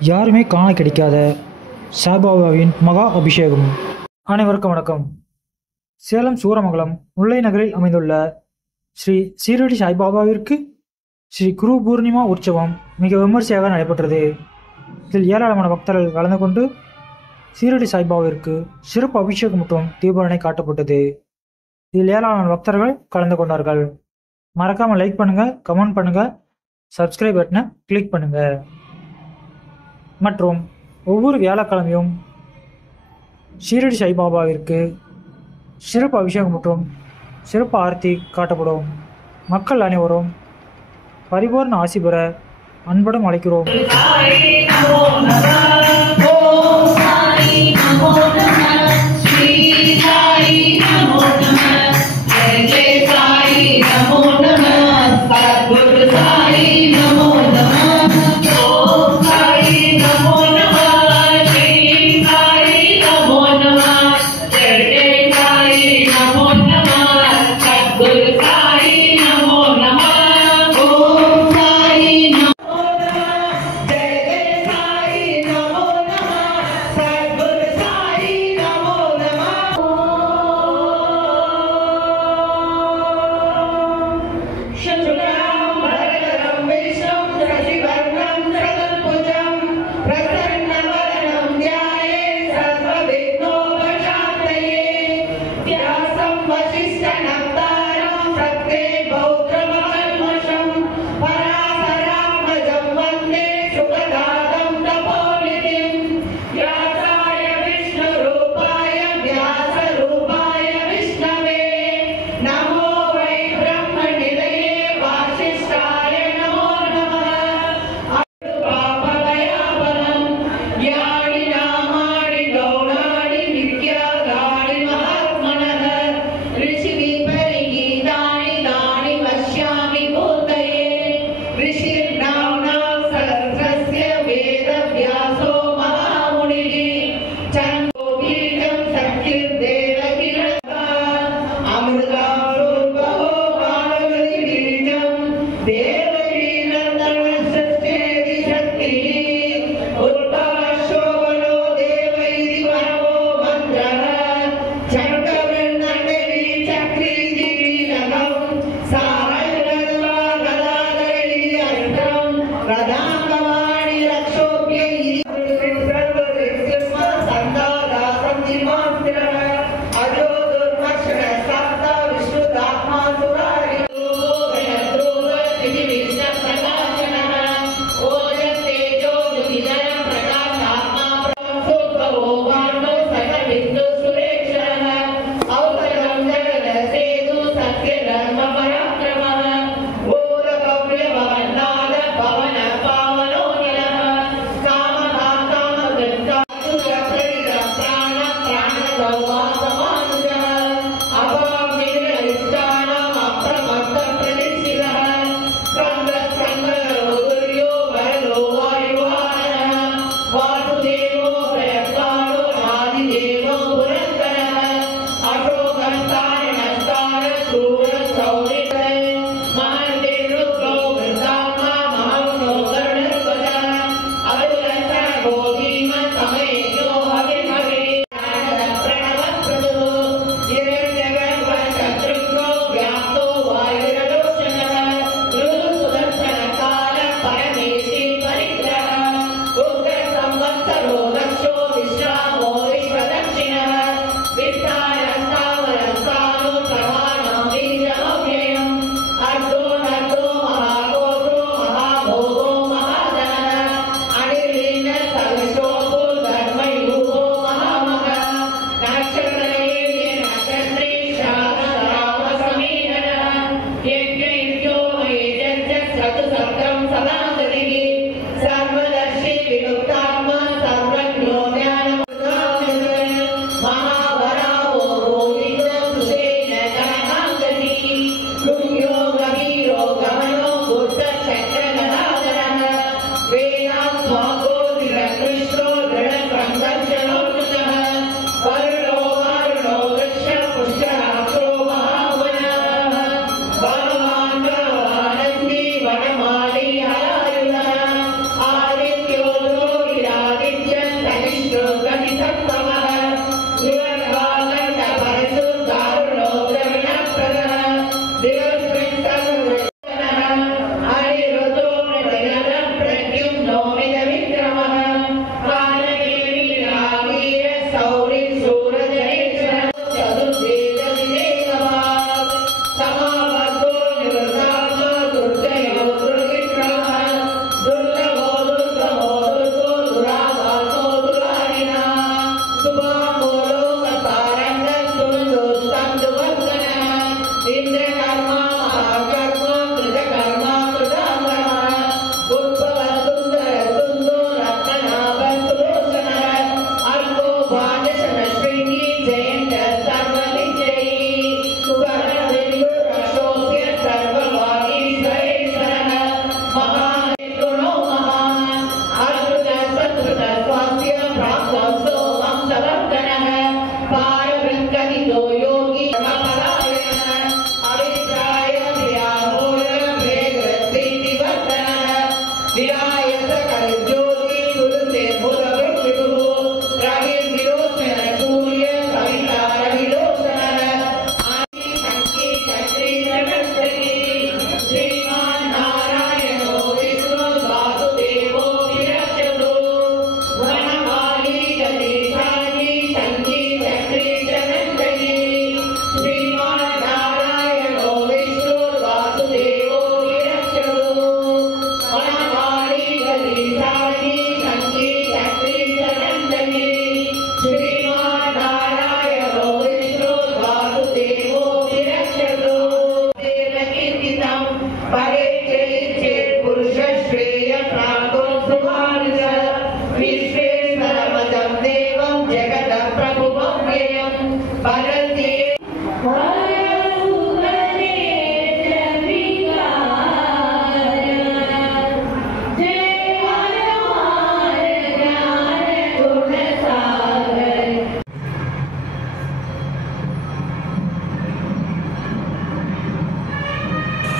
யாருமே காண கிடைக்காத சாய்பாபாவின் மகா அபிஷேகம். அனைவருக்கும் வணக்கம். சேலம் சூரமங்கலம் முல்லை நகரில் அமைந்துள்ள ஸ்ரீ சீரடி சாய்பாபாவிற்கு ஸ்ரீ குரு பூர்ணிமா உற்சவம் மிக விமர்சையாக நடைபெற்றது. இதில் ஏராளமான பக்தர்கள் கலந்து கொண்டு சீரடி சாய்பாபாவிற்கு சிறப்பு அபிஷேகம் மற்றும் தீபாவளி காட்டப்பட்டது. இதில் ஏராளமான பக்தர்கள் கலந்து கொண்டார்கள். மறக்காம லைக் பண்ணுங்க, கமெண்ட் பண்ணுங்க, சப்ஸ்கிரைப் பட்டனை கிளிக் பண்ணுங்க. மற்றும் ஒவ்வொரு வியாழக்கிழமையும் சீரடி சாய்பாபாவிற்கு சிறப்பு அபிஷேகம் மற்றும் சிறப்பு ஆர்த்தி காட்டப்படும். மக்கள் அனைவரும் பரிபூர்ண ஆசி பெற அன்புடன் அழைக்கிறோம்.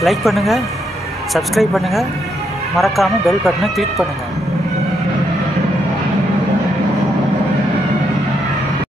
லைக் பண்ணுங்கள், சப்ஸ்கிரைப் பண்ணுங்கள், மறக்காமல் பெல் பட்டனை கிளிக் பண்ணுங்கள்.